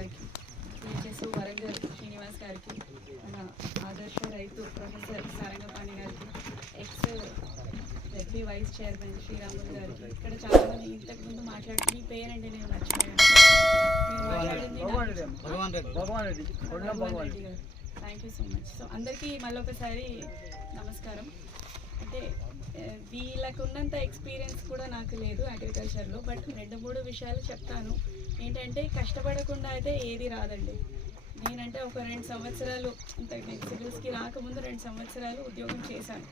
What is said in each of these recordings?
గారికి, టీచర్స్ వరంగల్ శ్రీనివాస్ గారికి, మన ఆదర్శ రైతు ప్రొఫెసర్ సారంగపాణి గారికి, ex ZP vice chairman Sriramulu గారికి, ఇక్కడ చాలామంది ఇంతకుముందు మాట్లాడుతూ మీ పేరండి నేను మర్చిపోయాను, మీరు మాట్లాడింది భగవాన్ రెడ్డి గారు. Thank you so much. So అందరికీ మళ్ళొకసారి నమస్కారం. అంటే వీళ్ళకు ఉన్నంత ఎక్స్పీరియన్స్ కూడా నాకు లేదు అగ్రికల్చర్లో, బట్ 2-3 విషయాలు చెప్తాను. ఏంటంటే కష్టపడకుండా అయితే ఏది రాదండి. నేనంటే ఒక 2 సంవత్సరాలు అంత సివిల్స్కి రాకముందు 2 సంవత్సరాలు ఉద్యోగం చేశాను.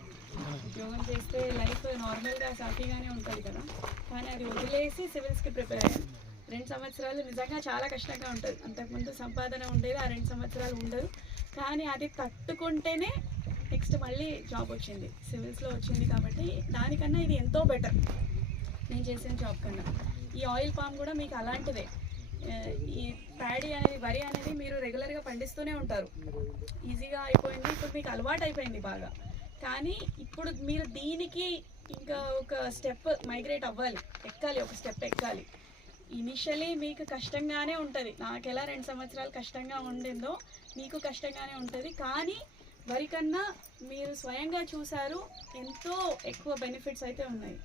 ఉద్యోగం చేస్తే లైఫ్ నార్మల్గా సాఫీగానే ఉంటుంది కదా, కానీ అది వదిలేసి సివిల్స్కి ప్రిపేర్ అయ్యాను. 2 సంవత్సరాలు నిజంగా చాలా కష్టంగా ఉంటుంది. అంతకుముందు సంపాదన ఉండేది, ఆ 2 సంవత్సరాలు ఉండదు, కానీ అది తట్టుకుంటేనే నెక్స్ట్ మళ్ళీ జాబ్ వచ్చింది, సివిల్స్లో వచ్చింది. కాబట్టి దానికన్నా ఇది ఎంతో బెటర్ నేను చేసిన జాబ్ కన్నా. ఈ ఆయిల్ పామ్ కూడా మీకు అలాంటిదే. ఈ ప్యాడీ అనేది, వరి అనేది మీరు రెగ్యులర్గా పండిస్తూనే ఉంటారు, ఈజీగా అయిపోయింది, ఇప్పుడు మీకు అలవాటు అయిపోయింది బాగా. కానీ ఇప్పుడు మీరు దీనికి ఇంకా ఒక స్టెప్ మైగ్రేట్ అవ్వాలి, ఎక్కాలి, ఒక స్టెప్ ఎక్కాలి. ఇనిషియలీ మీకు కష్టంగానే ఉంటుంది, నాకు ఎలా 2 సంవత్సరాలు కష్టంగా ఉండిందో మీకు కష్టంగానే ఉంటుంది. కానీ వరి కన్నా మీరు స్వయంగా చూసారు, ఎంతో ఎక్కువ బెనిఫిట్స్ అయితే ఉన్నాయి.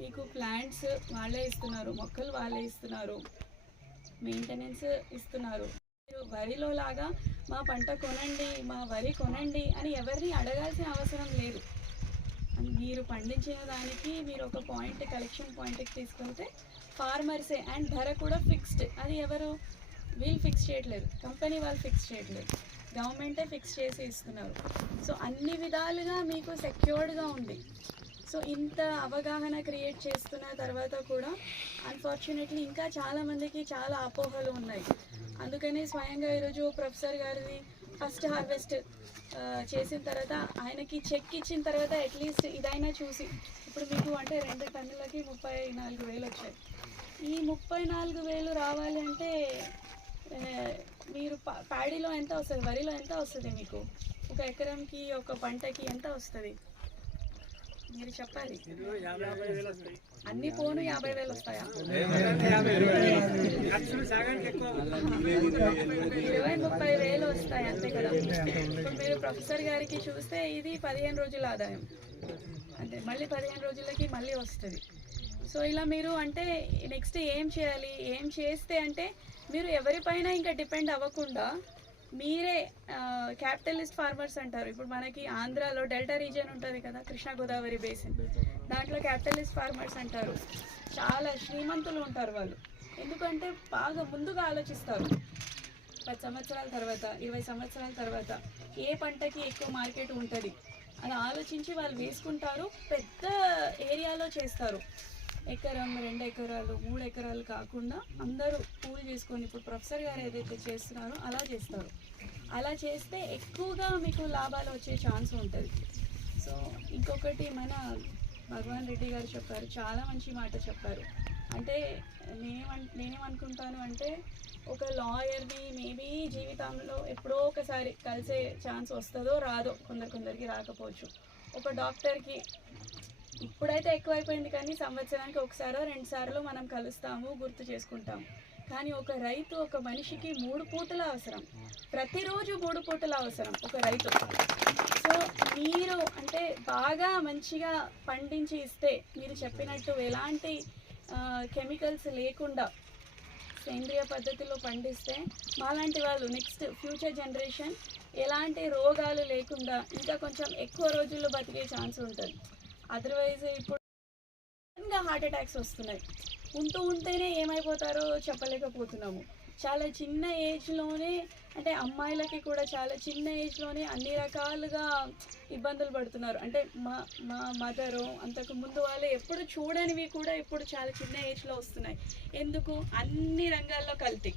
మీకు ప్లాంట్స్ వాళ్ళే ఇస్తున్నారు, మొక్కలు వాళ్ళే ఇస్తున్నారు, మెయింటెనెన్స్ ఇస్తున్నారు. మీరు వరిలో లాగా మా పంట కొనండి, మా వరి కొనండి అని ఎవరిని అడగాల్సిన అవసరం లేదు. మీరు పండించిన దానికి మీరు ఒక పాయింట్, కలెక్షన్ పాయింట్కి తీసుకెళ్తే ఫార్మర్సే, అండ్ ధర కూడా ఫిక్స్డ్. అది ఎవరు వీళ్ళు ఫిక్స్ చేయట్లేదు, కంపెనీ వాళ్ళు ఫిక్స్ చేయట్లేదు, గవర్నమెంటే ఫిక్స్ చేసి ఇస్తున్నారు. సో అన్ని విధాలుగా మీకు సెక్యూర్డ్గా ఉంది. సో ఇంత అవగాహన క్రియేట్ చేస్తున్న తర్వాత కూడా అన్ఫార్చునేట్లీ ఇంకా చాలామందికి చాలా అపోహలు ఉన్నాయి. అందుకని స్వయంగా ఈరోజు ప్రొఫెసర్ గారిది ఫస్ట్ హార్వెస్ట్ చేసిన తర్వాత ఆయనకి చెక్ ఇచ్చిన తర్వాత అట్లీస్ట్ ఇదైనా చూసి, ఇప్పుడు మీకు అంటే 2 టన్నులకి 34,000 వచ్చాయి. ఈ 34,000 రావాలి అంటే మీరు ప్యాడీలో ఎంత వస్తుంది, వరిలో ఎంత వస్తుంది, మీకు ఒక ఎకరంకి ఒక పంటకి ఎంత వస్తుంది మీరు చెప్పాలి. అన్ని పోను 50,000 వస్తాయా? 20-30,000 వస్తాయి అంతే కదా. ఇప్పుడు మీరు ప్రొఫెసర్ గారికి చూస్తే ఇది 15 రోజుల ఆదాయం, అంటే మళ్ళీ 15 రోజులకి మళ్ళీ వస్తుంది. సో ఇలా మీరు అంటే నెక్స్ట్ ఏం చేయాలి, ఏం చేస్తే అంటే మీరు ఎవరిపైన ఇంకా డిపెండ్ అవ్వకుండా మీరే క్యాపిటలిస్ట్ ఫార్మర్స్ అంటారు. ఇప్పుడు మనకి ఆంధ్రాలో డెల్టా రీజియన్ ఉంటుంది కదా, కృష్ణా గోదావరి బేసిన్, దాంట్లో క్యాపిటలిస్ట్ ఫార్మర్స్ అంటారు. చాలా శ్రీమంతులు ఉంటారు వాళ్ళు, ఎందుకంటే బాగా ముందుగా ఆలోచిస్తారు. 10 సంవత్సరాల తర్వాత, 20 సంవత్సరాల తర్వాత ఏ పంటకి ఎక్కువ మార్కెట్ ఉంటుంది అని ఆలోచించి వాళ్ళు వేసుకుంటారు. పెద్ద ఏరియాలో చేస్తారు, ఎకరం, 2 ఎకరాలు, 3 ఎకరాలు కాకుండా అందరూ పూల్ చేసుకొని, ఇప్పుడు ప్రొఫెసర్ గారు ఏదైతే చేస్తున్నారో అలా చేస్తారు. అలా చేస్తే ఎక్కువగా మీకు లాభాలు వచ్చే ఛాన్స్ ఉంటుంది. సో ఇంకొకటి మన భగవాన్ రెడ్డి గారు చెప్పారు, చాలా మంచి మాట చెప్పారు. అంటే నేనేమనుకుంటాను అంటే ఒక లాయర్ని మేబీ జీవితంలో ఎప్పుడో ఒకసారి కలిసే ఛాన్స్ వస్తుందో రాదో, కొందరికి రాకపోవచ్చు. ఒక డాక్టర్కి ఇప్పుడైతే ఎక్కువైపోయింది, కానీ సంవత్సరానికి 1-2 సార్లు మనం కలుస్తాము, గుర్తు చేసుకుంటాము. కానీ ఒక రైతు, ఒక మనిషికి 3 పూటల అవసరం, ప్రతిరోజు 3 పూటల అవసరం ఒక రైతు. సో మీరు అంటే బాగా మంచిగా పండించి ఇస్తే, మీరు చెప్పినట్టు ఎలాంటి కెమికల్స్ లేకుండా సేంద్రియ పద్ధతిలో పండిస్తే మాలాంటి వాళ్ళు నెక్స్ట్ ఫ్యూచర్ జనరేషన్ ఎలాంటి రోగాలు లేకుండా ఇంకా కొంచెం ఎక్కువ రోజుల్లో బతికే ఛాన్స్ ఉంటుంది. అదర్వైజ్ ఇప్పుడు హార్ట్ అటాక్స్ వస్తున్నాయి, ఉంటేనే ఏమైపోతారో చెప్పలేకపోతున్నాము. చాలా చిన్న ఏజ్లోనే, అంటే అమ్మాయిలకి కూడా చాలా చిన్న ఏజ్లోనే అన్ని రకాలుగా ఇబ్బందులు పడుతున్నారు. అంటే మా మదరు అంతకు ముందు వాళ్ళు ఎప్పుడు చూడనివి కూడా ఇప్పుడు చాలా చిన్న ఏజ్లో వస్తున్నాయి. ఎందుకు? అన్ని రంగాల్లో కల్తీ,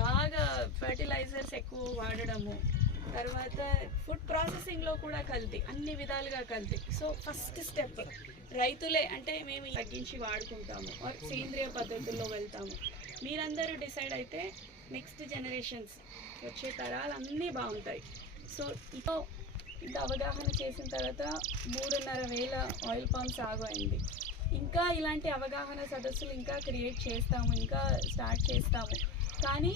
బాగా ఫర్టిలైజర్స్ ఎక్కువ వాడడము, తర్వాత ఫుడ్ ప్రాసెసింగ్లో కూడా కల్తీ, అన్ని విధాలుగా కల్తీ. సో ఫస్ట్ స్టెప్ రైతులే, అంటే మేము తగ్గించి వాడుకుంటాము, సేంద్రియ పద్ధతుల్లో వెళ్తాము. మీరందరూ డిసైడ్ అయితే నెక్స్ట్ జనరేషన్స్, వచ్చే తరాలు అన్నీ బాగుంటాయి. సో ఇంత అవగాహన చేసిన తర్వాత 3,500 ఆయిల్ పామ్ సాగు అయింది. ఇంకా ఇలాంటి అవగాహన సదస్సులు ఇంకా క్రియేట్ చేస్తాము, ఇంకా స్టార్ట్ చేస్తాము. కానీ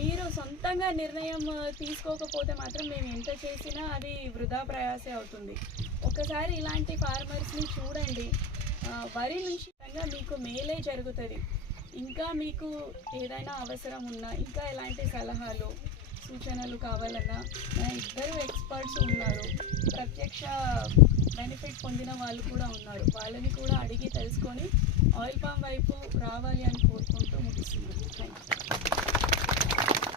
మీరు సొంతంగా నిర్ణయం తీసుకోకపోతే మాత్రం మేము ఎంత చేసినా అది వృధా ప్రయాసే అవుతుంది. ఒకసారి ఇలాంటి ఫార్మర్స్ని చూడండి, వరి నుంచి మీకు మేలే జరుగుతుంది. ఇంకా మీకు ఏదైనా అవసరం ఉన్నా, ఇంకా ఎలాంటి సలహాలు సూచనలు కావాలన్నా మన ఇద్దరు ఎక్స్పర్ట్స్ ఉన్నారు, ప్రత్యక్ష బెనిఫిట్ పొందిన వాళ్ళు కూడా ఉన్నారు. వాళ్ళని కూడా అడిగి తెలుసుకొని ఆయిల్ పామ్ వైపు రావాలి అని కోరుకుంటూ ముగిస్తున్నాను. Thank you.